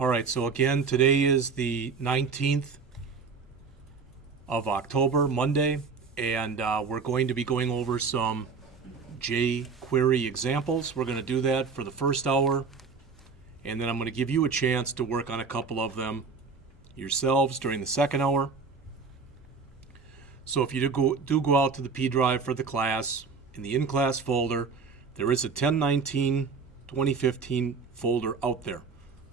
All right, so again, today is the 19th of October, Monday, and we're going to be going over some jQuery examples. We're going to do that for the first hour, and then I'm going to give you a chance to work on a couple of them yourselves during the second hour. So if you do go out to the P drive for the class, in the in-class folder, there is a 10/19/2015 folder out there.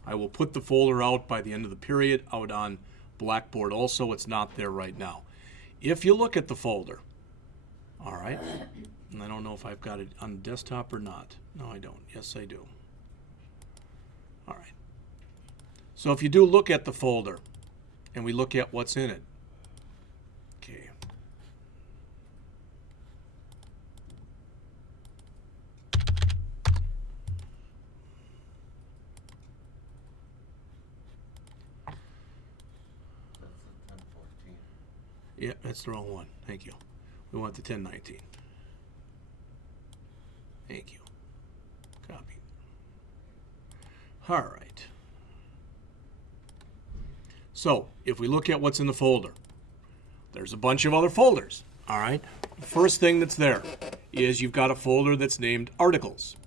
I will put the folder out by the end of the period out on Blackboard also. It's not there right now. If you look at the folder, all right, and I don't know if I've got it on desktop or not. No, I don't. Yes, I do. All right. So if you do look at the folder and we look at what's in it, okay. Yeah, that's the wrong one. Thank you. We want the 1019. Thank you. Copy. All right. So, if we look at what's in the folder, there's a bunch of other folders. All right. The first thing that's there is you've got a folder that's named Articles.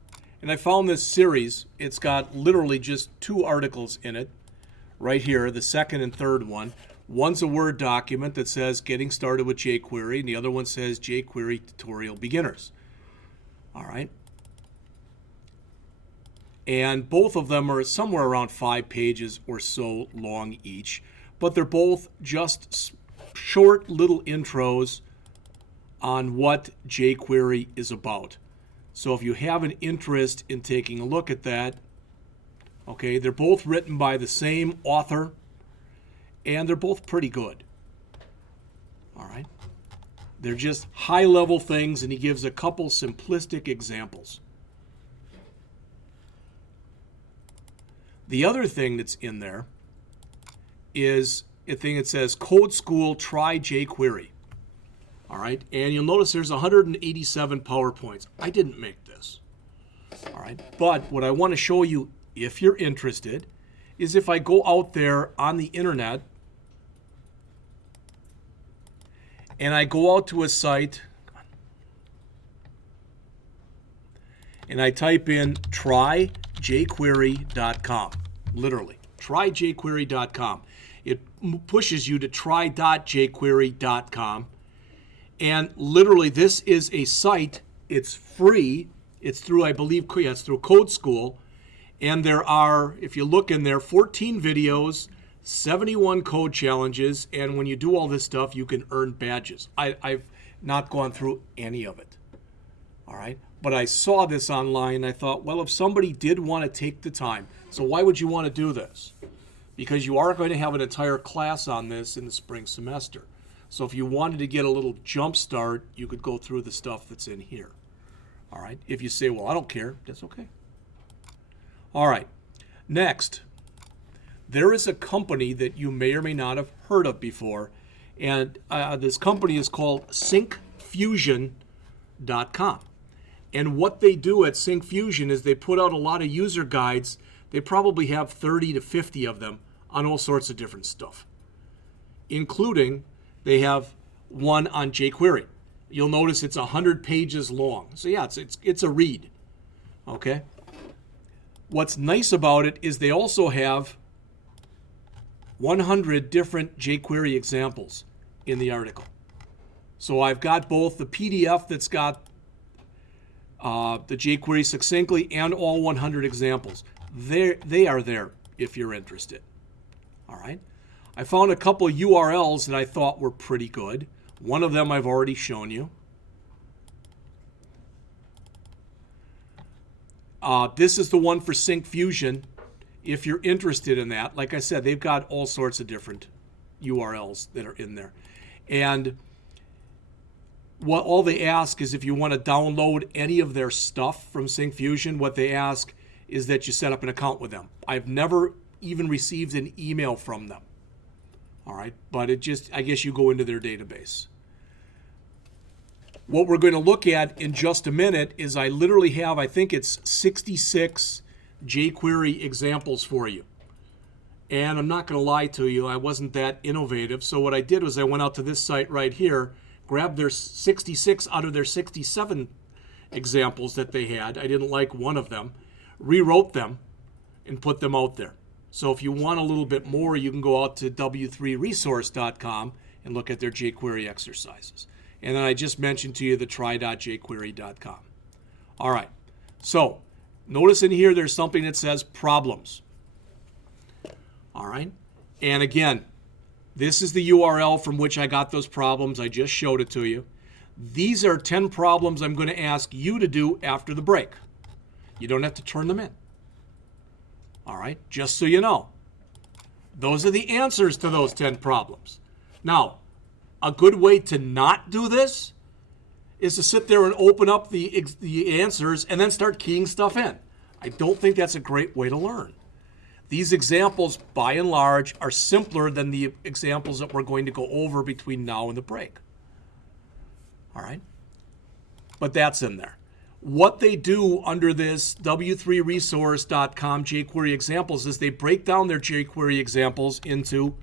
And I found this series. It's got literally just 2 articles in it. Right here, the second and third one. One's a Word document that says Getting Started with jQuery, and the other one says jQuery Tutorial Beginners. All right. And both of them are somewhere around 5 pages or so long each, but they're both just short little intros on what jQuery is about. So if you have an interest in taking a look at that, okay, they're both written by the same author, and they're both pretty good. All right. They're just high-level things, and he gives a couple simplistic examples. The other thing that's in there is a thing that says Code School Try jQuery. All right. And you'll notice there's 187 PowerPoints. I didn't make this. All right. But what I want to show you, if you're interested, is if I go out there on the internet and I go out to a site and I type in tryjQuery.com, literally, tryjQuery.com. It pushes you to try.jQuery.com, and literally this is a site. It's free. It's through, I believe, it's through Code School. And there are, if you look in there, 14 videos, 71 code challenges, and when you do all this stuff, you can earn badges. I've not gone through any of it, all right? But I saw this online, and I thought, well, if somebody did want to take the time, so why would you want to do this? Because you are going to have an entire class on this in the spring semester. So if you wanted to get a little jump start, you could go through the stuff that's in here, all right? If you say, well, I don't care, that's okay. All right, next, there is a company that you may or may not have heard of before, and this company is called Syncfusion.com. And what they do at Syncfusion is they put out a lot of user guides. They probably have 30 to 50 of them on all sorts of different stuff, including they have one on jQuery. You'll notice it's 100 pages long. So yeah, it's a read, okay? What's nice about it is they also have 100 different jQuery examples in the article. So I've got both the PDF that's got the jQuery succinctly and all 100 examples. They are there if you're interested. All right. I found a couple URLs that I thought were pretty good. One of them I've already shown you. This is the one for Syncfusion. If you're interested in that, like I said, they've got all sorts of different URLs that are in there. And what all they ask is if you want to download any of their stuff from Syncfusion, what they ask is that you set up an account with them. I've never even received an email from them. All right, but it just, I guess you go into their database. What we're going to look at in just a minute is I literally have, I think it's 66 jQuery examples for you. And I'm not going to lie to you, I wasn't that innovative. So what I did was I went out to this site right here, grabbed their 66 out of their 67 examples that they had. I didn't like one of them, rewrote them, and put them out there. So if you want a little bit more, you can go out to w3resource.com and look at their jQuery exercises. And then I just mentioned to you the try.jQuery.com. All right, so notice in here there's something that says problems. All right, and again, this is the URL from which I got those problems. I just showed it to you. These are 10 problems I'm going to ask you to do after the break. You don't have to turn them in. All right, just so you know. Those are the answers to those 10 problems. Now, a good way to not do this is to sit there and open up the answers and then start keying stuff in. I don't think that's a great way to learn. These examples, by and large, are simpler than the examples that we're going to go over between now and the break. All right? But that's in there. What they do under this w3resource.com jQuery examples is they break down their jQuery examples into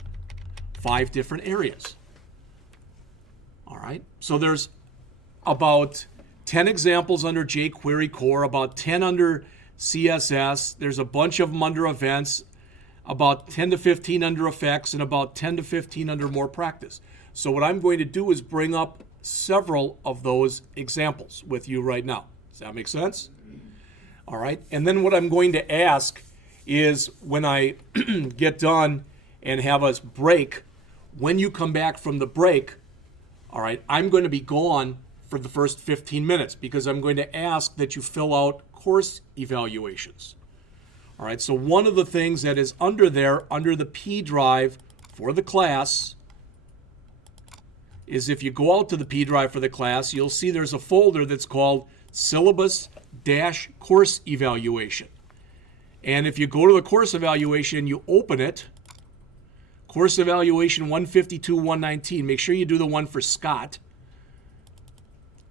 5 different areas. All right? So there's about 10 examples under jQuery core, about 10 under CSS. There's a bunch of them under events, about 10 to 15 under effects, and about 10 to 15 under more practice. So what I'm going to do is bring up several of those examples with you right now. Does that make sense? All right. And then what I'm going to ask is when I get done and have us break, when you come back from the break, all right, I'm going to be gone for the first 15 minutes because I'm going to ask that you fill out course evaluations. All right, so one of the things that is under there, under the P drive for the class, is if you go out to the P drive for the class, you'll see there's a folder that's called syllabus-course evaluation. And if you go to the course evaluation, you open it, course evaluation 152, 119, make sure you do the one for Scott,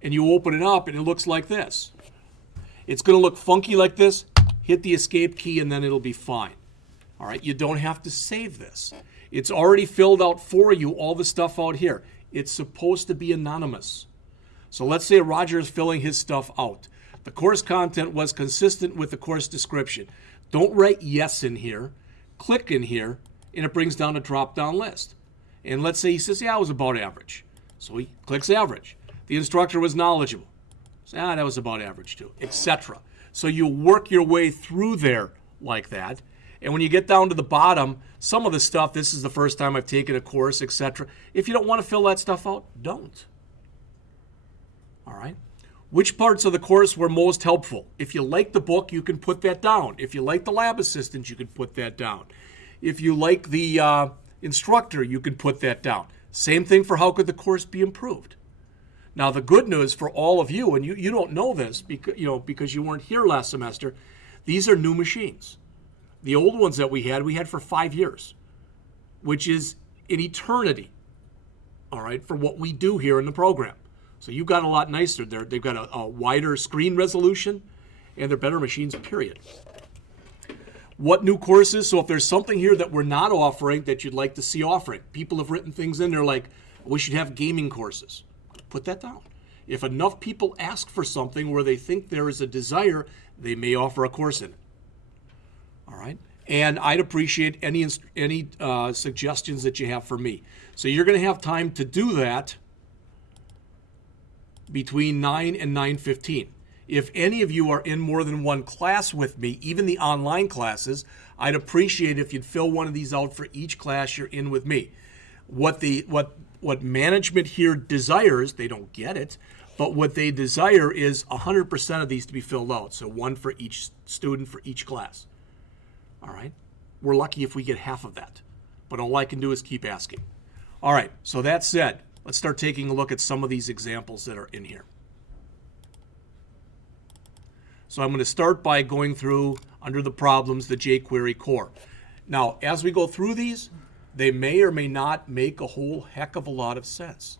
and you open it up and it looks like this. It's going to look funky like this. Hit the escape key and then it'll be fine. All right, you don't have to save this. It's already filled out for you, all the stuff out here. It's supposed to be anonymous. So let's say Roger is filling his stuff out. The course content was consistent with the course description. Don't write yes in here. Click in here, and it brings down a drop-down list. And let's say he says, yeah, it was about average. So he clicks average. The instructor was knowledgeable. So, that was about average too, etc. So you work your way through there like that. And when you get down to the bottom, some of the stuff, this is the first time I've taken a course, etc. If you don't want to fill that stuff out, don't. All right? Which parts of the course were most helpful? If you like the book, you can put that down. If you like the lab assistant, you can put that down. If you like the instructor, you can put that down. Same thing for how could the course be improved. Now, the good news for all of you, and you don't know this because you weren't here last semester, these are new machines. The old ones that we had for 5 years, which is an eternity, all right, for what we do here in the program. So you've got a lot nicer. They've got a wider screen resolution, and they're better machines, period. What new courses? So if there's something here that we're not offering that you'd like to see offering, people have written things in there like, we should have gaming courses. Put that down. If enough people ask for something where they think there is a desire, they may offer a course in it. All right? And I'd appreciate any suggestions that you have for me. So you're going to have time to do that between 9 and 9:15. If any of you are in more than one class with me, even the online classes, I'd appreciate if you'd fill one of these out for each class you're in with me. What management here desires, they don't get it, but what they desire is 100% of these to be filled out. So one for each student for each class. All right? We're lucky if we get half of that. But all I can do is keep asking. All right, so that said, let's start taking a look at some of these examples that are in here. So I'm going to start by going through, under the problems, the jQuery core. Now, as we go through these, they may or may not make a whole heck of a lot of sense.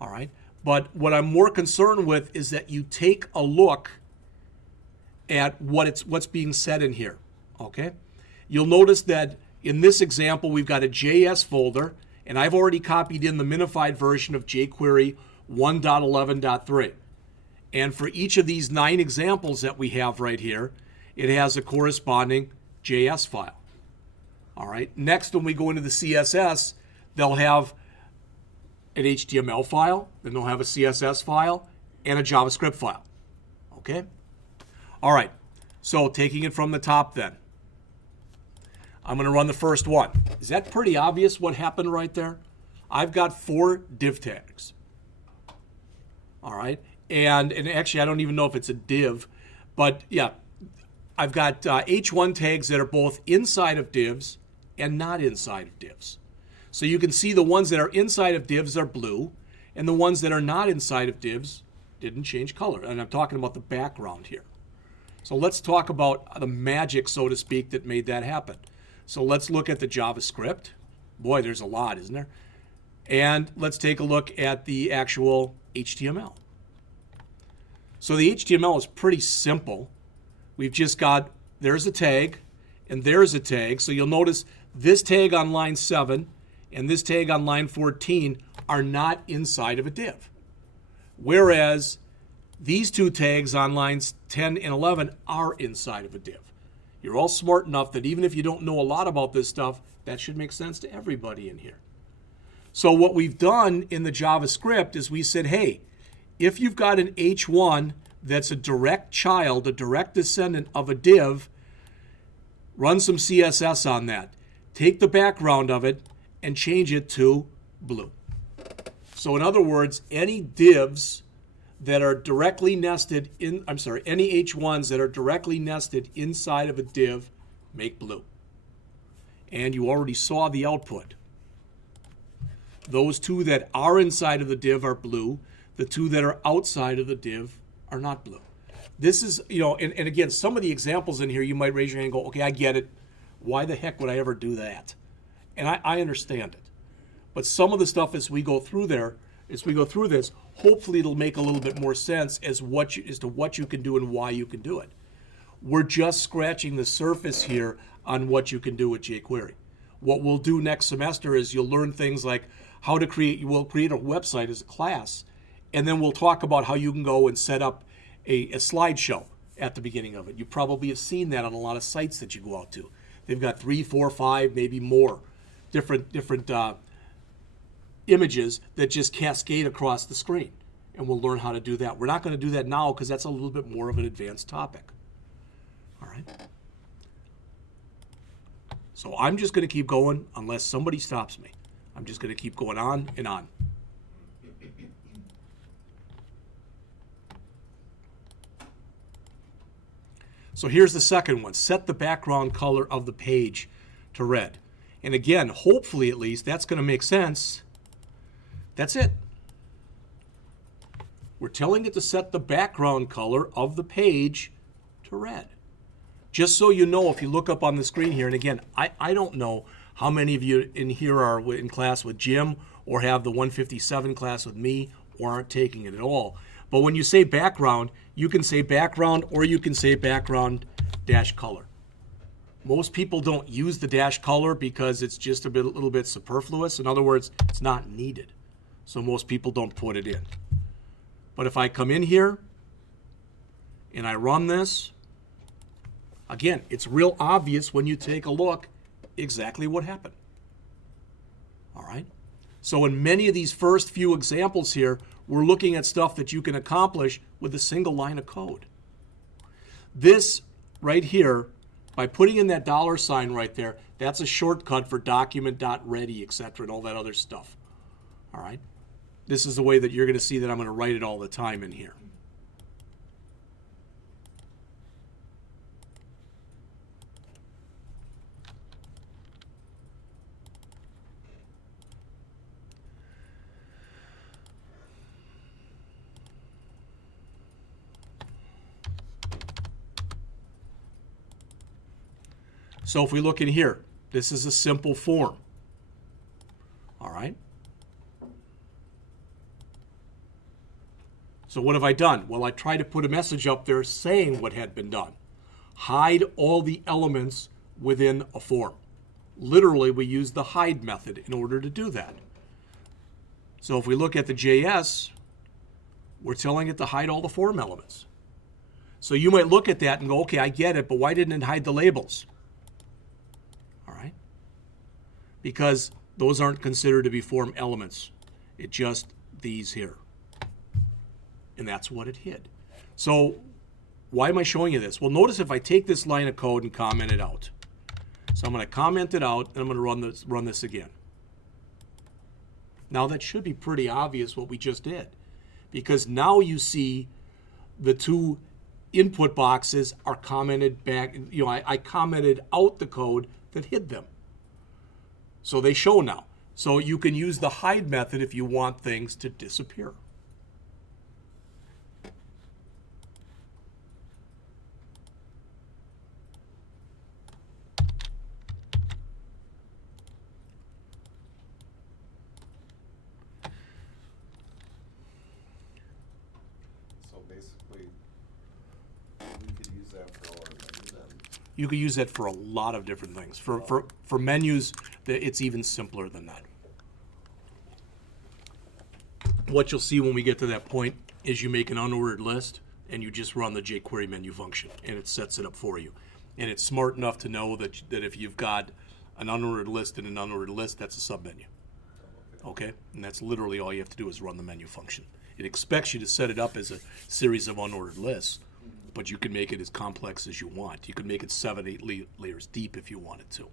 All right? But what I'm more concerned with is that you take a look at what's being said in here. Okay? You'll notice that In this example, we've got a JS folder, and I've already copied in the minified version of jQuery 1.11.3. And for each of these 9 examples that we have right here, it has a corresponding JS file. All right. Next, when we go into the CSS, they'll have an HTML file, then they'll have a CSS file, and a JavaScript file. Okay? All right. So taking it from the top then, I'm going to run the first one. Is that pretty obvious what happened right there? I've got 4 div tags. All right. And actually, I don't even know if it's a div, but yeah, I've got H1 tags that are both inside of divs and not inside of divs. So you can see the ones that are inside of divs are blue, and the ones that are not inside of divs didn't change color. And I'm talking about the background here. So let's talk about the magic, so to speak, that made that happen. So let's look at the JavaScript. Boy, there's a lot, isn't there? And let's take a look at the actual HTML. So the HTML is pretty simple. We've just got, there's a tag, and there's a tag. So you'll notice this tag on line 7 and this tag on line 14 are not inside of a div. Whereas these 2 tags on lines 10 and 11 are inside of a div. You're all smart enough that even if you don't know a lot about this stuff, that should make sense to everybody in here. So what we've done in the JavaScript is we said, hey, if you've got an H1 that's a direct child, a direct descendant of a div, run some CSS on that. Take the background of it and change it to blue. So in other words, any divs that are directly nested in, any H1s that are directly nested inside of a div make blue. And you already saw the output. Those 2 that are inside of the div are blue. The 2 that are outside of the div are not blue. This is, and again, some of the examples in here, you might raise your hand and go, okay, I get it. Why the heck would I ever do that? And I understand it. But some of the stuff as we go through this, hopefully it'll make a little bit more sense as to what you can do and why you can do it. We're just scratching the surface here on what you can do with jQuery. What we'll do next semester is you'll learn things like how to we'll create a website as a class, and then we'll talk about how you can go and set up a slideshow at the beginning of it. You probably have seen that on a lot of sites that you go out to. They've got 3, 4, 5, maybe more different images that just cascade across the screen, and we'll learn how to do that. We're not going to do that now because that's a little bit more of an advanced topic. All right. So I'm just going to keep going unless somebody stops me. I'm just going to keep going on and on. So here's the second one. Set the background color of the page to red. And again, hopefully at least, that's going to make sense. That's it. We're telling it to set the background color of the page to red. Just so you know, if you look up on the screen here, and again, I don't know how many of you in here are in class with Jim or have the 157 class with me or aren't taking it at all. But when you say background, you can say background or you can say background dash color. Most people don't use the dash color because it's just a little bit superfluous. In other words, it's not needed. So most people don't put it in. But if I come in here and I run this, again, it's real obvious when you take a look exactly what happened. All right? So in many of these first few examples here, we're looking at stuff that you can accomplish with a single line of code. This right here, by putting in that $sign right there, that's a shortcut for document.ready, etc., and all that other stuff. All right? This is the way that you're going to see that I'm going to write it all the time in here. So if we look in here, this is a simple form. All right? So what have I done? Well, I tried to put a message up there saying what had been done. Hide all the elements within a form. literally we use the hide method in order to do that. So if we look at the JS, we're telling it to hide all the form elements. So you might look at that and go, okay, I get it, but why didn't it hide the labels? All right? Because those aren't considered to be form elements. It's just these here. And that's what it hid. So why am I showing you this? Well, notice if I take this line of code and comment it out. So I'm going to comment it out, and I'm going to run this again. Now that should be pretty obvious what we just did, because now you see the two input boxes are commented back. I commented out the code that hid them. So they show now. So you can use the hide method if you want things to disappear. You could use that for a lot of different things. For menus, it's even simpler than that. What you'll see when we get to that point is you make an unordered list and you just run the jQuery menu function and it sets it up for you. And it's smart enough to know that if you've got an unordered list and an unordered list, that's a submenu. Okay? And that's literally all you have to do is run the menu function. It expects you to set it up as a series of unordered lists, but you can make it as complex as you want. You can make it 7, 8 layers deep if you wanted to.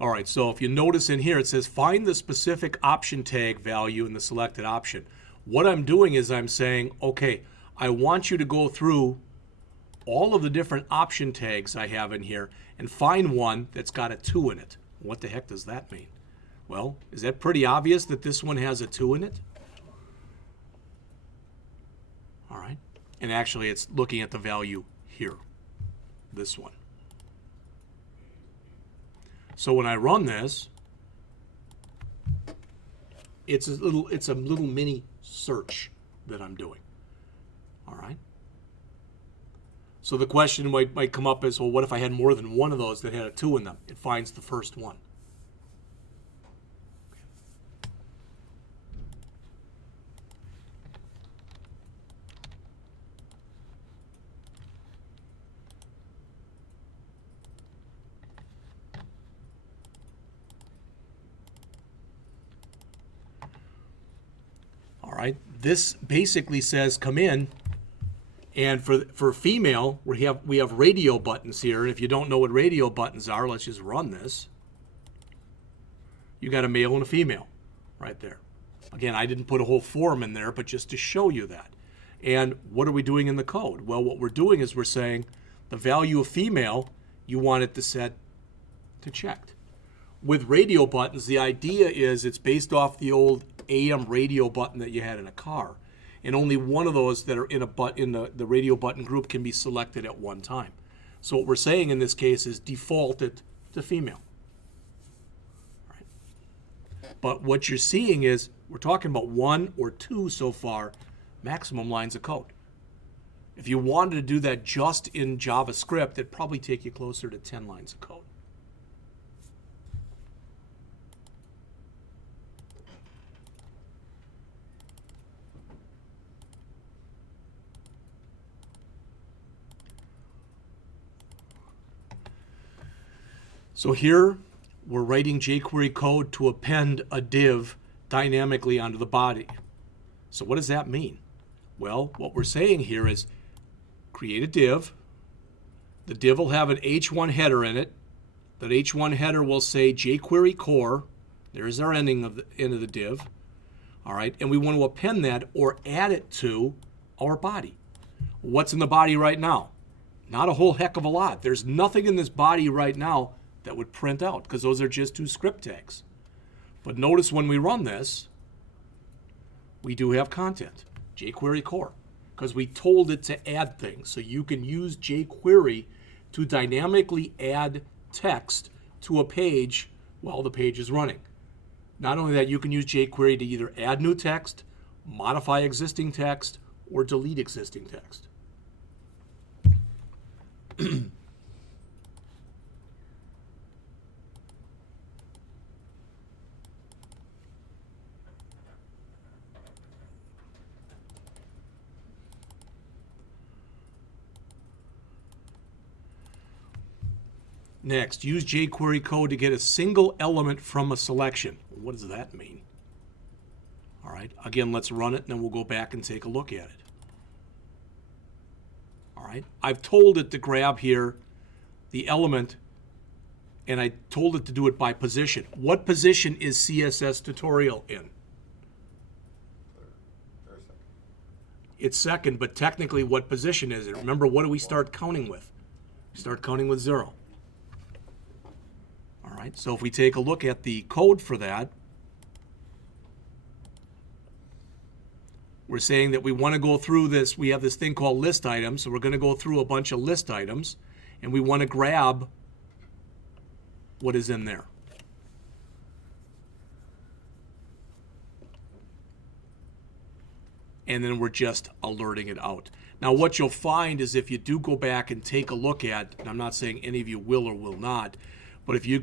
All right, so if you notice in here, it says find the specific option tag value in the selected option. What I'm doing is I'm saying, okay, I want you to go through all of the different option tags I have in here and find one that's got a 2 in it. What the heck does that mean? Well, is that pretty obvious that this one has a 2 in it? All right. And actually, it's looking at the value here, this one. So when I run this, it's a little mini search that I'm doing. All right. So the question might come up is, well, what if I had more than one of those that had a 2 in them? It finds the first one. All right. This basically says come in. And for female, we have radio buttons here. And if you don't know what radio buttons are, let's just run this. You got a male and a female right there. Again, I didn't put a whole form in there, but just to show you that. And what are we doing in the code? Well, what we're doing is we're saying the value of female, you want it to set to checked. With radio buttons, the idea is it's based off the old AM radio button that you had in a car. And only one of those that are in the radio button group can be selected at one time. So what we're saying in this case is default it to female. Right. But what you're seeing is we're talking about 1 or 2 so far maximum lines of code. If you wanted to do that just in JavaScript, it'd probably take you closer to 10 lines of code. So here, we're writing jQuery code to append a div dynamically onto the body. So what does that mean? Well, what we're saying here is create a div. The div will have an h1 header in it. That h1 header will say jQuery core. There's our end of the div. All right, and we want to append that or add it to our body. What's in the body right now? Not a whole heck of a lot. There's nothing in this body right now that would print out because those are just 2 script tags. But notice when we run this, we do have content, jQuery core, because we told it to add things. So you can use jQuery to dynamically add text to a page while the page is running. Not only that, you can use jQuery to either add new text, modify existing text, or delete existing text. Next, use jQuery code to get a single element from a selection. What does that mean? All right, again, let's run it, and then we'll go back and take a look at it. All right, I've told it to grab here the element, and I told it to do it by position. What position is CSS tutorial in? Third, second. It's second, but technically what position is it? Remember, what do we start counting with? We start counting with 0. All right, so if we take a look at the code for that, we're saying that we want to go through this. We have this thing called list items, so we're going to go through a bunch of list items, and we want to grab what is in there. And then we're just alerting it out. Now, what you'll find is if you do go back and take a look at, and I'm not saying any of you will or will not, but if you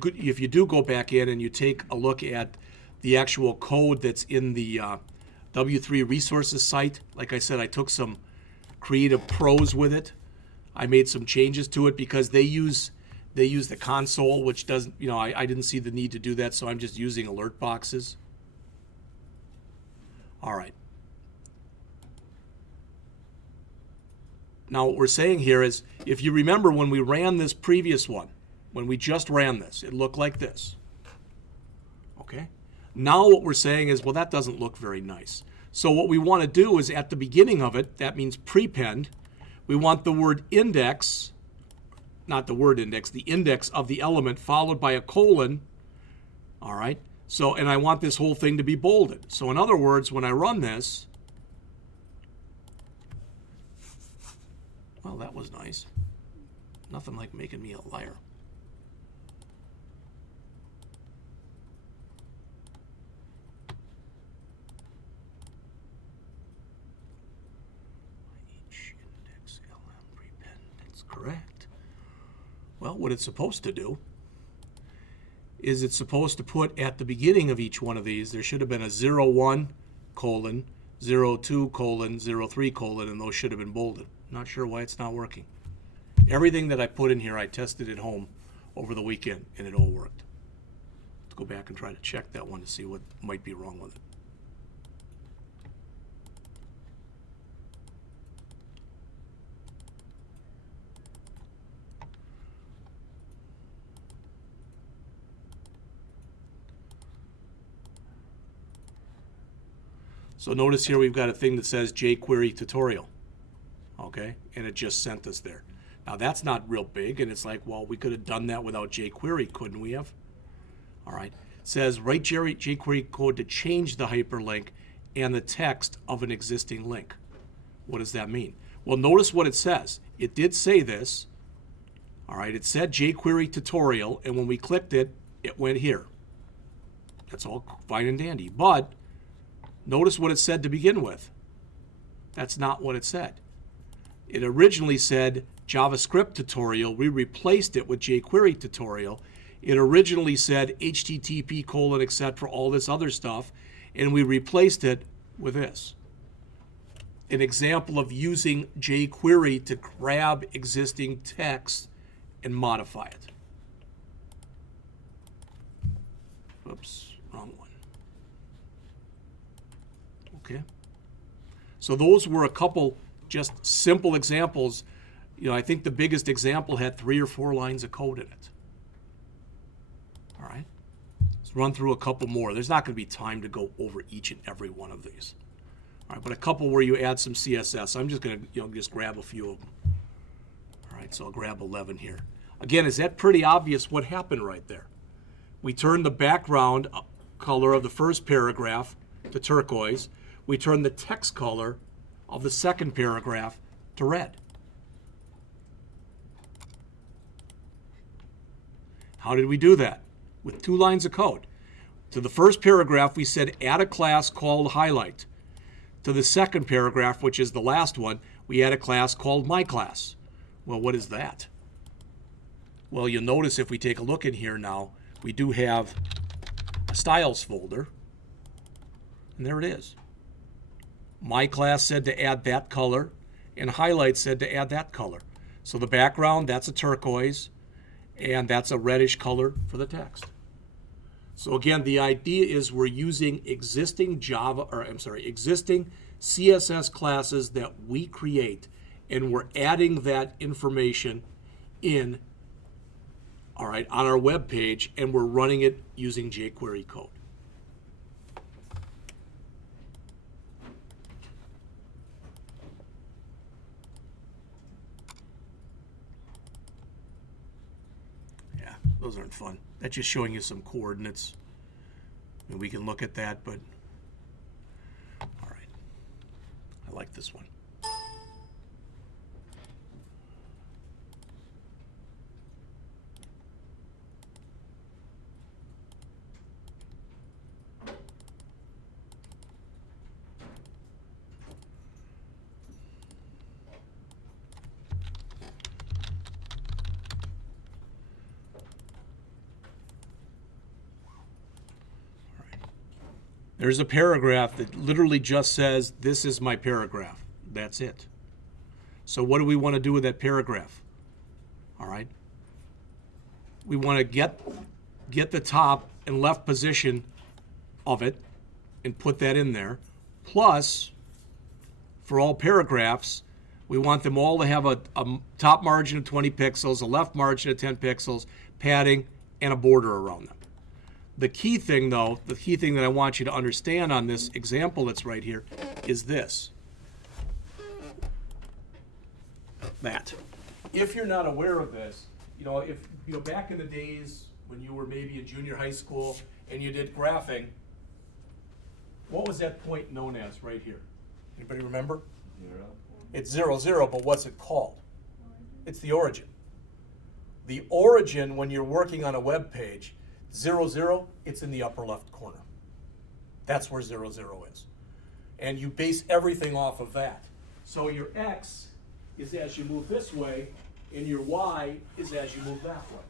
do go back in and you take a look at the actual code that's in the W3 resources site, like I said, I took some creative prose with it. I made some changes to it because they use the console, which doesn't, I didn't see the need to do that, so I'm just using alert boxes. All right. Now what we're saying here is, if you remember when we ran this previous one, when we just ran this, it looked like this. Okay? Now what we're saying is, well, that doesn't look very nice. So what we want to do is at the beginning of it, that means prepend, we want the word index, not the word index, the index of the element followed by a colon. All right? So, and I want this whole thing to be bolded. So in other words, when I run this, well, that was nice. Nothing like making me a liar. Correct. Well, what it's supposed to do is it's supposed to put at the beginning of each one of these, there should have been a 01 colon, 02 colon, 03 colon, and those should have been bolded. Not sure why it's not working. Everything that I put in here, I tested at home over the weekend, and it all worked. Let's go back and try to check that one to see what might be wrong with it. So notice here we've got a thing that says jQuery tutorial, okay? And it just sent us there. Now that's not real big, and it's like, well, we could have done that without jQuery, couldn't we have? All right. It says write jQuery code to change the hyperlink and the text of an existing link. What does that mean? Well, notice what it says. It did say this. All right, it said jQuery tutorial, and when we clicked it, it went here. That's all fine and dandy, but notice what it said to begin with. That's not what it said. It originally said JavaScript tutorial. We replaced it with jQuery tutorial. It originally said HTTP colon, etc., all this other stuff, and we replaced it with this. An example of using jQuery to grab existing text and modify it. Oops, wrong one. Okay. So those were a couple just simple examples. I think the biggest example had 3 or 4 lines of code in it. All right. Let's run through a couple more. There's not going to be time to go over each and every one of these. All right, but a couple where you add some CSS. I'm just going to just grab a few of them. All right, so I'll grab 11 here. Again, is that pretty obvious what happened right there? We turned the background color of the first paragraph to turquoise. We turned the text color of the second paragraph to red. How did we do that? with 2 lines of code. To the first paragraph, we said add a class called highlight. To the second paragraph, which is the last one, we add a class called myClass. Well, what is that? Well, you'll notice if we take a look in here now, we do have a styles folder, and there it is. myClass said to add that color, and highlight said to add that color. So the background, that's a turquoise, and that's a reddish color for the text. So again, the idea is we're using existing existing CSS classes that we create, and we're adding that information in, all right, on our web page, and we're running it using jQuery code. Yeah, those aren't fun. That's just showing you some coordinates. And we can look at that, but all right. I like this one. There's a paragraph that literally just says, this is my paragraph. That's it. So what do we want to do with that paragraph? All right. We want to get the top and left position of it and put that in there. Plus, for all paragraphs, we want them all to have a top margin of 20 pixels, a left margin of 10 pixels, padding, and a border around them. The key thing, though, the key thing that I want you to understand on this example that's right here is this. That. If you're not aware of this, back in the days when you were maybe in junior high school and you did graphing, what was that point known as right here? Anybody remember? 0. It's 0, 0, but what's it called? It's the origin. The origin, when you're working on a web page, 0, 0, it's in the upper left corner. That's where 0, 0 is. And you base everything off of that. So your X is as you move this way, and your Y is as you move that way.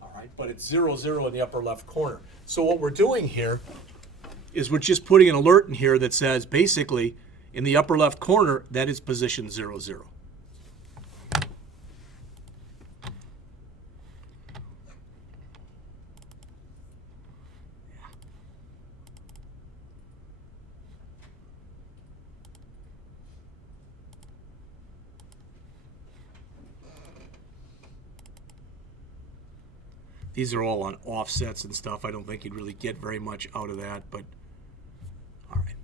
All right, but it's 0, 0 in the upper left corner. So what we're doing here is we're just putting an alert in here that says, basically, in the upper left corner, that is position 0, 0. These are all on offsets and stuff. I don't think you'd really get very much out of that, but all right.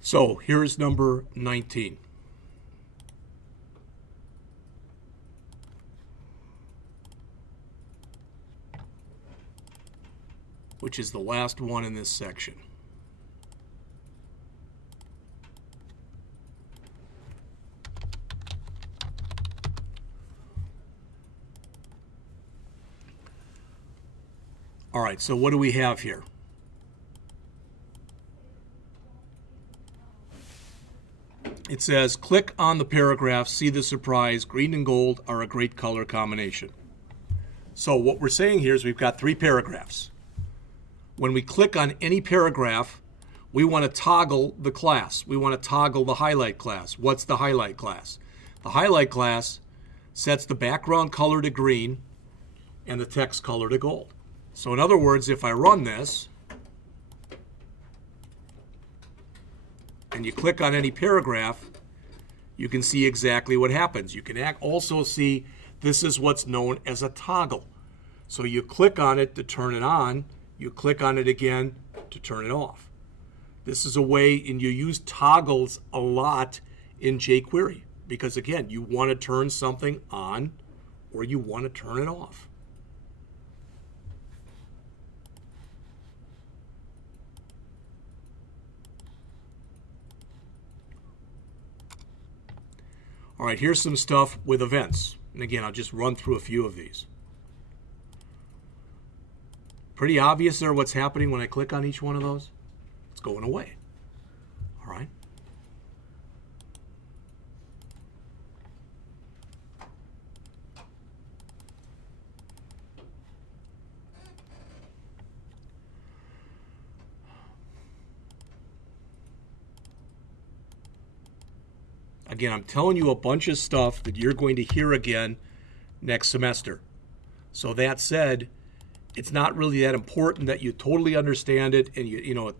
So here's number 19. Which is the last one in this section. All right, so what do we have here? It says, click on the paragraph, see the surprise, green and gold are a great color combination. So what we're saying here is we've got 3 paragraphs. When we click on any paragraph, we want to toggle the class. We want to toggle the highlight class. What's the highlight class? The highlight class sets the background color to green and the text color to gold. So in other words, if I run this, and you click on any paragraph, you can see exactly what happens. You can also see this is what's known as a toggle. So you click on it to turn it on, you click on it again to turn it off. This is a way, and you use toggles a lot in jQuery because, again, you want to turn something on or you want to turn it off. All right, here's some stuff with events. And again, I'll just run through a few of these. Pretty obvious there what's happening when I click on each one of those. It's going away. All right. Again, I'm telling you a bunch of stuff that you're going to hear again next semester. So that said, it's not really that important that you totally understand it and you know,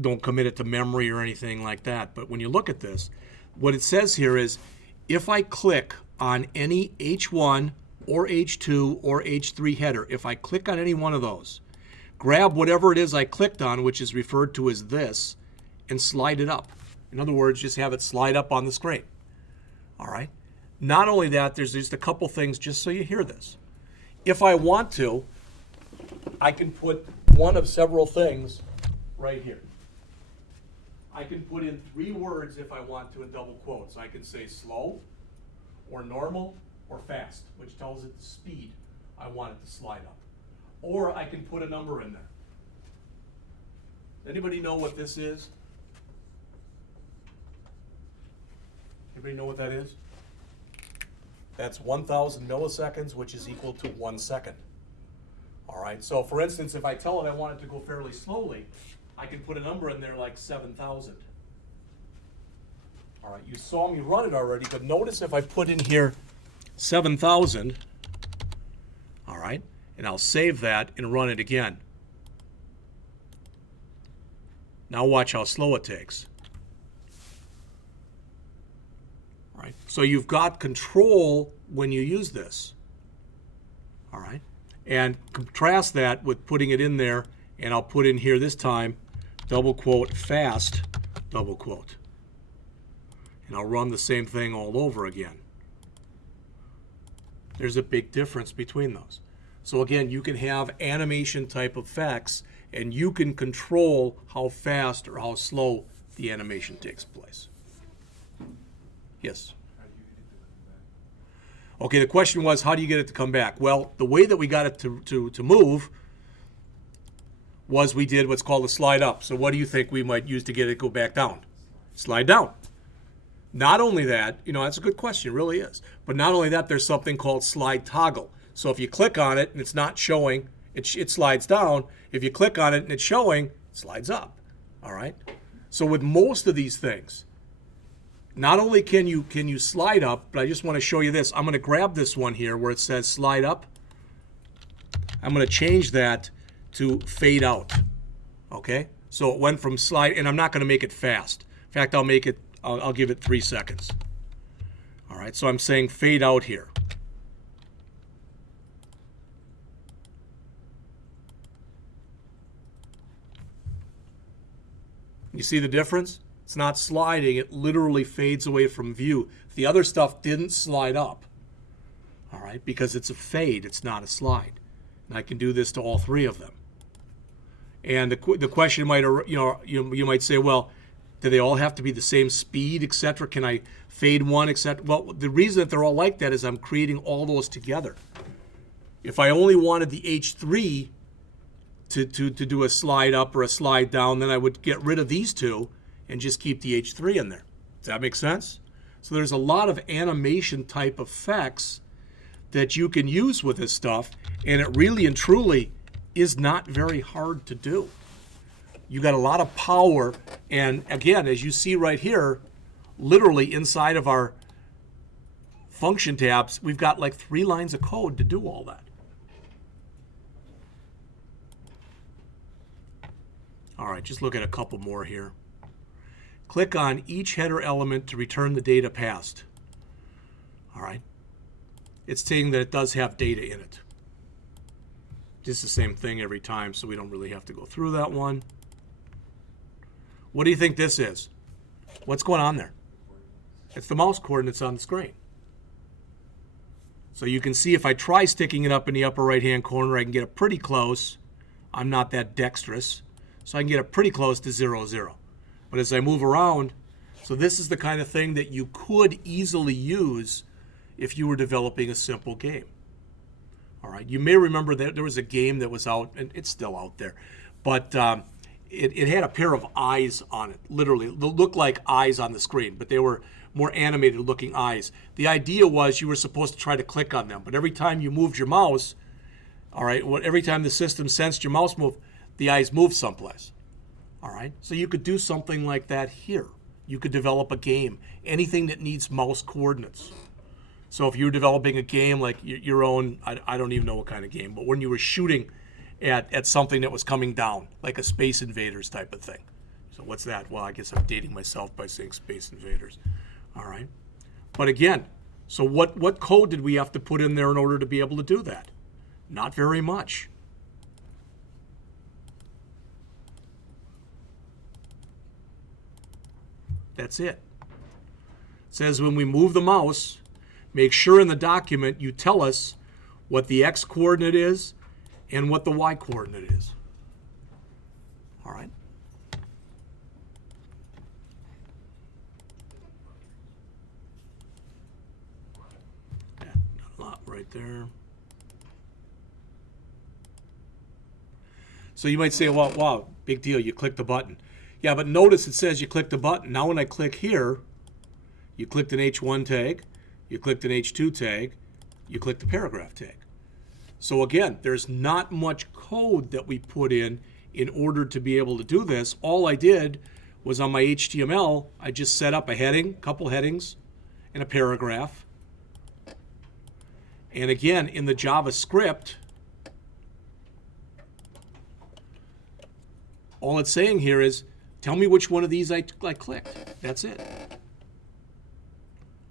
don't commit it to memory or anything like that. But when you look at this, what it says here is if I click on any H1 or H2 or H3 header, if I click on any one of those, grab whatever it is I clicked on, which is referred to as this, and slide it up. In other words, just have it slide up on the screen. All right. Not only that, there's just a couple things just so you hear this. If I want to, I can put one of several things right here. I can put in 3 words if I want to in double quotes. I can say slow, or normal, or fast, which tells it the speed I want it to slide up. Or I can put a number in there. Anybody know what this is? Anybody know what that is? That's 1,000 milliseconds, which is equal to 1 second. All right, so for instance, if I tell it I want it to go fairly slowly, I can put a number in there like 7,000. All right, you saw me run it already, but notice if I put in here 7,000, all right, and I'll save that and run it again. Now watch how slow it takes. Right. So you've got control when you use this. All right. And contrast that with putting it in there, and I'll put in here this time, double quote, fast, double quote. And I'll run the same thing all over again. There's a big difference between those. So again, you can have animation type effects, and you can control how fast or how slow the animation takes place. Yes. Okay, the question was, how do you get it to come back? Well, the way that we got it to move was we did what's called a slide up. So what do you think we might use to get it to go back down? Slide down. Not only that, you know, that's a good question, it really is. But not only that, there's something called slide toggle. So if you click on it and it's not showing, it slides down. If you click on it and it's showing, it slides up. All right? So with most of these things, not only can you slide up, but I just want to show you this. I'm going to grab this one here where it says slide up. I'm going to change that to fade out. Okay? So it went from slide, and I'm not going to make it fast. In fact, I'll give it 3 seconds. All right, so I'm saying fade out here. You see the difference? It's not sliding, it literally fades away from view. The other stuff didn't slide up, all right, because it's a fade, it's not a slide. And I can do this to all 3 of them. And the question might, you might say, well, do they all have to be the same speed, etc.? Can I fade one, etc.? Well, the reason that they're all like that is I'm creating all those together. If I only wanted the H3 to do a slide up or a slide down, then I would get rid of these 2 and just keep the H3 in there. Does that make sense? So there's a lot of animation type effects that you can use with this stuff, and it really and truly is not very hard to do. You got a lot of power, and again, as you see right here, literally inside of our function tabs, we've got like 3 lines of code to do all that. All right, just look at a couple more here. Click on each header element to return the data passed. All right. It's saying that it does have data in it. Just the same thing every time, so we don't really have to go through that one. What do you think this is? What's going on there? It's the mouse coordinates on the screen. So you can see if I try sticking it up in the upper right-hand corner, I can get it pretty close. I'm not that dexterous, so I can get it pretty close to 0, 0. But as I move around, so this is the kind of thing that you could easily use if you were developing a simple game. All right. You may remember that there was a game that was out, and it's still out there, but it had a pair of eyes on it. Literally, they looked like eyes on the screen, but they were more animated looking eyes. The idea was you were supposed to try to click on them, but every time you moved your mouse, all right, every time the system sensed your mouse move, the eyes moved someplace. All right. So you could do something like that here. You could develop a game, anything that needs mouse coordinates. So if you were developing a game like your own, I don't even know what kind of game, but when you were shooting at something that was coming down, like a Space Invaders type of thing. So what's that? Well, I guess I'm dating myself by saying Space Invaders. All right. But again, so what code did we have to put in there in order to be able to do that? Not very much. That's it. It says when we move the mouse, make sure in the document you tell us what the X coordinate is and what the Y coordinate is. All right. Yeah, not a lot right there. So you might say, well, wow, big deal, you click the button. Yeah, but notice it says you click the button. Now when I click here, you clicked an H1 tag, you clicked an H2 tag, you click the paragraph tag. So again, there's not much code that we put in order to be able to do this. All I did was on my HTML, I just set up a heading, couple headings, and a paragraph. And again, in the JavaScript, all it's saying here is, tell me which one of these I clicked. That's it.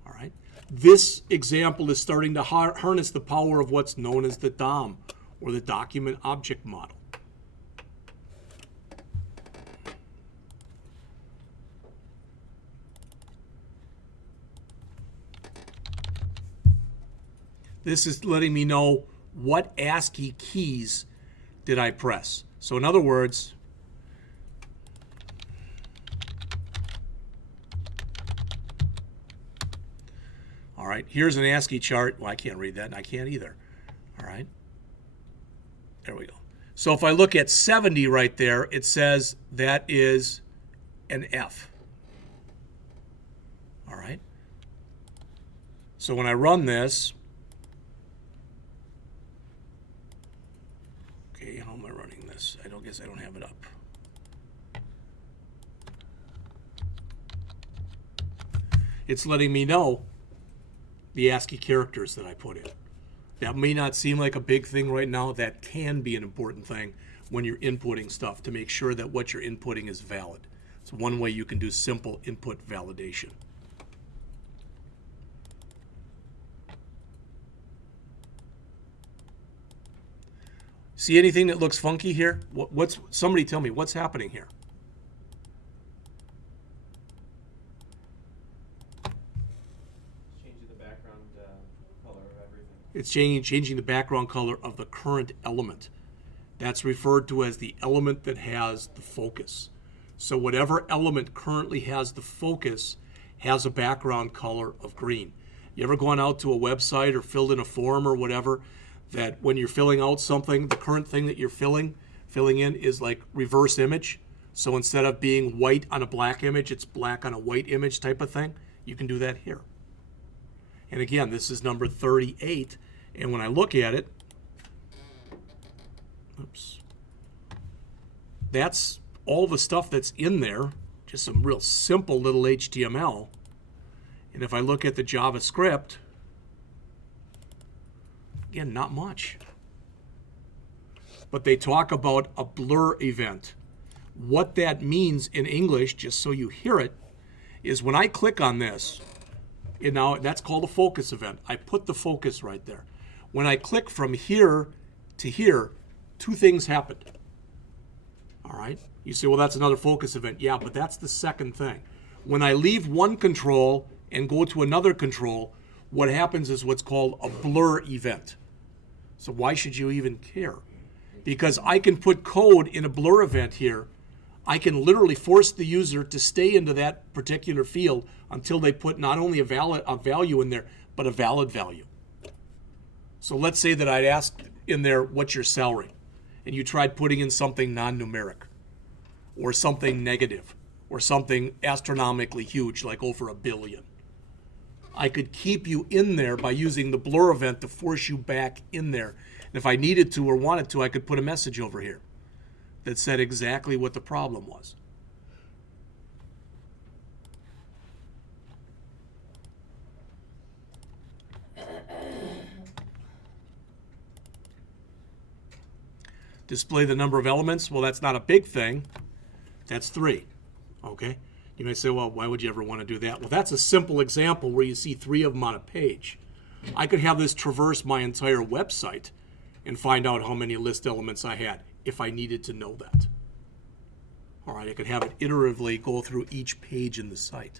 All right. This example is starting to harness the power of what's known as the DOM, or the Document Object Model. This is letting me know what ASCII keys did I press. So in other words, all right, here's an ASCII chart. Well, I can't read that, and I can't either. All right, there we go. So if I look at 70 right there, it says that is an F. All right. So when I run this, okay, how am I running this? I guess I don't have it up. It's letting me know the ASCII characters that I put in. That may not seem like a big thing right now. That can be an important thing when you're inputting stuff, to make sure that what you're inputting is valid. It's one way you can do simple input validation. See anything that looks funky here? Somebody tell me, what's happening here? It's changing the background color of the current element. That's referred to as the element that has the focus. So whatever element currently has the focus has a background color of green. You ever gone out to a website or filled in a form or whatever, that when you're filling out something, the current thing that you're filling in is like reverse image? So instead of being white on a black image, it's black on a white image type of thing. You can do that here. And again, this is number 38. And when I look at it, oops, that's all the stuff that's in there, just some real simple little HTML. And if I look at the JavaScript, again, not much. But they talk about a blur event. What that means in English, just so you hear it, is when I click on this, and now that's called a focus event. I put the focus right there. When I click from here to here, two things happened. All right? You say, well, that's another focus event. Yeah, but that's the second thing. When I leave one control and go to another control, what happens is what's called a blur event. So why should you even care? Because I can put code in a blur event here. I can literally force the user to stay into that particular field until they put not only a value in there, but a valid value. So let's say that I'd ask in there, what's your salary? And you tried putting in something non-numeric or something negative or something astronomically huge, like over $1 billion. I could keep you in there by using the blur event to force you back in there. And if I needed to or wanted to, I could put a message over here that said exactly what the problem was. Display the number of elements. Well, that's not a big thing. That's 3. Okay? You may say, well, why would you ever want to do that? Well, that's a simple example where you see 3 of them on a page. I could have this traverse my entire website and find out how many list elements I had if I needed to know that. All right, I could have it iteratively go through each page in the site.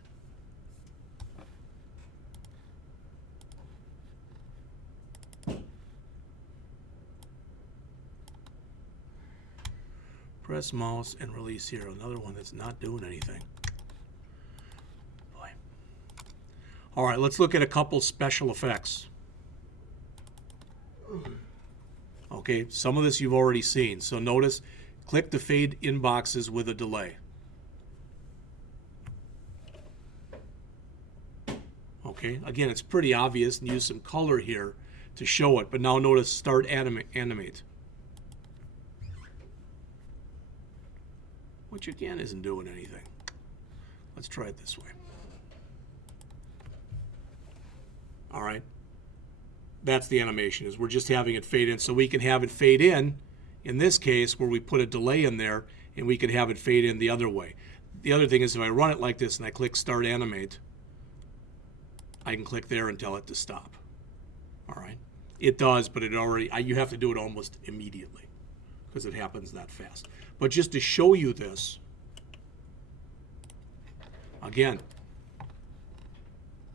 Press mouse and release here. Another one that's not doing anything. Boy. All right, let's look at a couple special effects. Okay, some of this you've already seen. So notice, click to fade inboxes with a delay. Okay, again, it's pretty obvious, and use some color here to show it. But now notice start animate. Which again isn't doing anything. Let's try it this way. All right. That's the animation, is we're just having it fade in. So we can have it fade in this case, where we put a delay in there, and we can have it fade in the other way. The other thing is if I run it like this and I click Start Animate, I can click there and tell it to stop. All right. It does, but you have to do it almost immediately because it happens that fast. But just to show you this, again,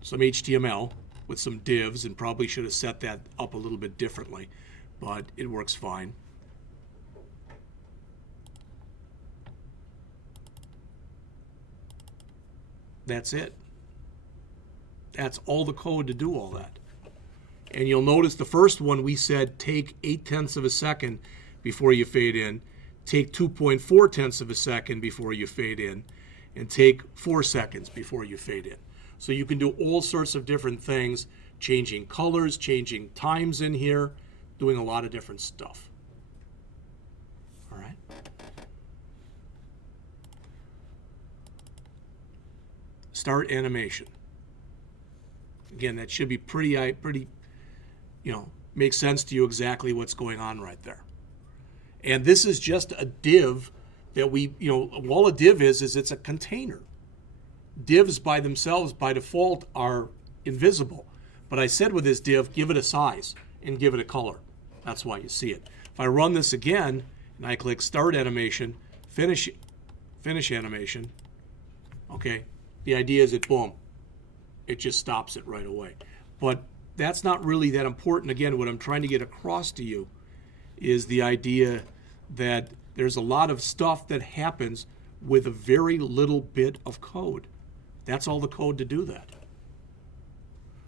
some HTML with some divs, and probably should have set that up a little bit differently, but it works fine. That's it. That's all the code to do all that. And you'll notice the first one we said take 0.8 of a second before you fade in, take 2.4 of a second before you fade in, and take 4 seconds before you fade in. So you can do all sorts of different things, changing colors, changing times in here, doing a lot of different stuff. All right. Start animation. Again, that should be pretty, makes sense to you exactly what's going on right there. And this is just a div that all a div is it's a container. Divs by themselves, by default, are invisible. But I said with this div, give it a size and give it a color. That's why you see it. If I run this again, and I click Start Animation, Finish Animation, okay, the idea is boom, it just stops it right away. But that's not really that important. Again, what I'm trying to get across to you is the idea that there's a lot of stuff that happens with a very little bit of code. That's all the code to do that.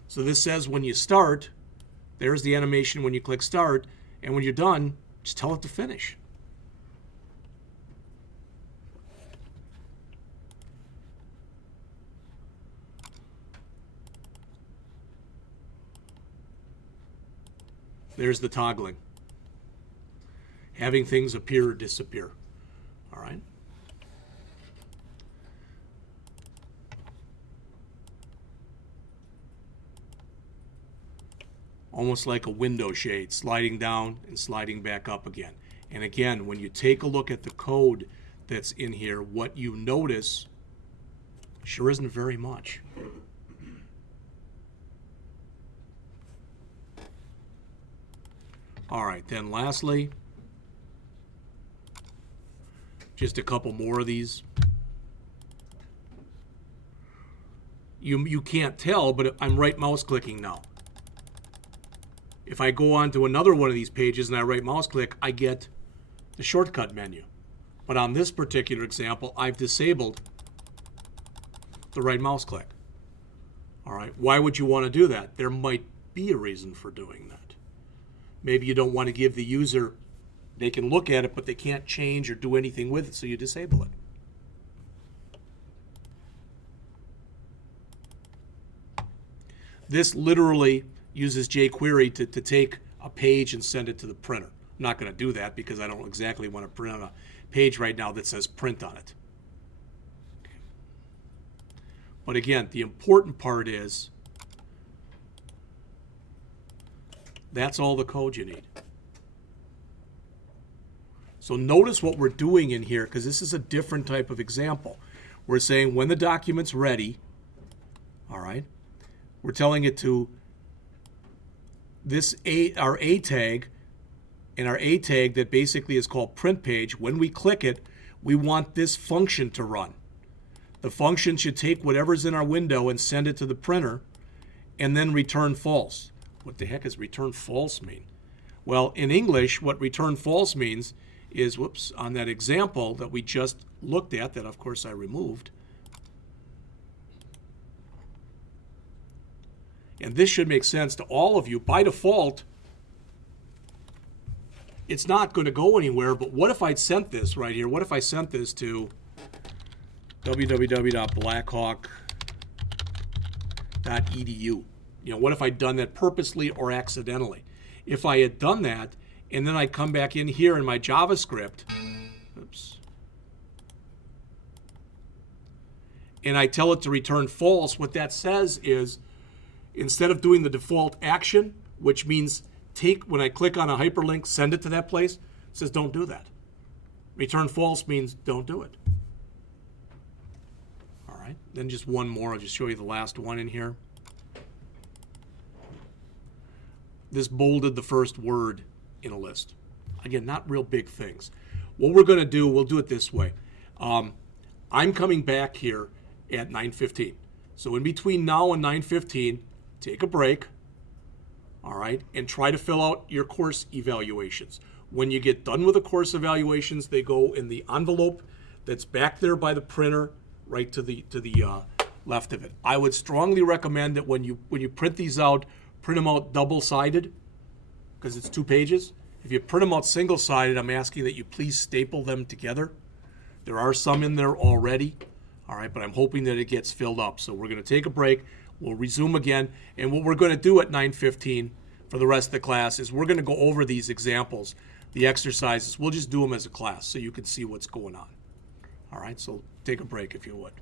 So this says when you start, there's the animation when you click Start, and when you're done, just tell it to finish. There's the toggling. Having things appear or disappear. All right. Almost like a window shade, sliding down and sliding back up again. And again, when you take a look at the code that's in here, what you notice sure isn't very much. All right, then lastly, just a couple more of these. You can't tell, but I'm right mouse clicking now. If I go on to another one of these pages and I right mouse click, I get the shortcut menu. But on this particular example, I've disabled the right mouse click. All right, why would you want to do that? There might be a reason for doing that. maybe you don't want to give the user, they can look at it, but they can't change or do anything with it, so you disable it. This literally uses jQuery to take a page and send it to the printer. I'm not going to do that because I don't exactly want to print on a page right now that says print on it. But again, the important part is that's all the code you need. So notice what we're doing in here, because this is a different type of example. We're saying when the document's ready, all right, we're telling it to this our A tag, and our A tag that basically is called print page. When we click it, we want this function to run. The function should take whatever's in our window and send it to the printer and then return false. What the heck does return false mean? Well, in English, what return false means is, whoops, on that example that we just looked at, that of course I removed. And this should make sense to all of you. By default, it's not going to go anywhere, but what if I'd sent this right here? What if I sent this to www.blackhawk.edu? What if I'd done that purposely or accidentally? If I had done that, and then I come back in here in my JavaScript, oops, and I tell it to return false, what that says is, instead of doing the default action, which means when I click on a hyperlink, send it to that place, it says don't do that. Return false means don't do it. All right, then just one more. I'll just show you the last one in here. This bolded the first word in a list. Again, not real big things. What we're going to do, we'll do it this way. I'm coming back here at 9:15. So in between now and 9:15, take a break, all right, and try to fill out your course evaluations. When you get done with the course evaluations, they go in the envelope that's back there by the printer, right to the left of it. I would strongly recommend that when you print these out, print them out double-sided, because it's 2 pages. If you print them out single-sided, I'm asking that you please staple them together. There are some in there already, all right, but I'm hoping that it gets filled up. So we're going to take a break. We'll resume again, and what we're going to do at 9:15 for the rest of the class is we're going to go over these examples, the exercises. We'll just do them as a class so you can see what's going on. All right, so take a break if you would.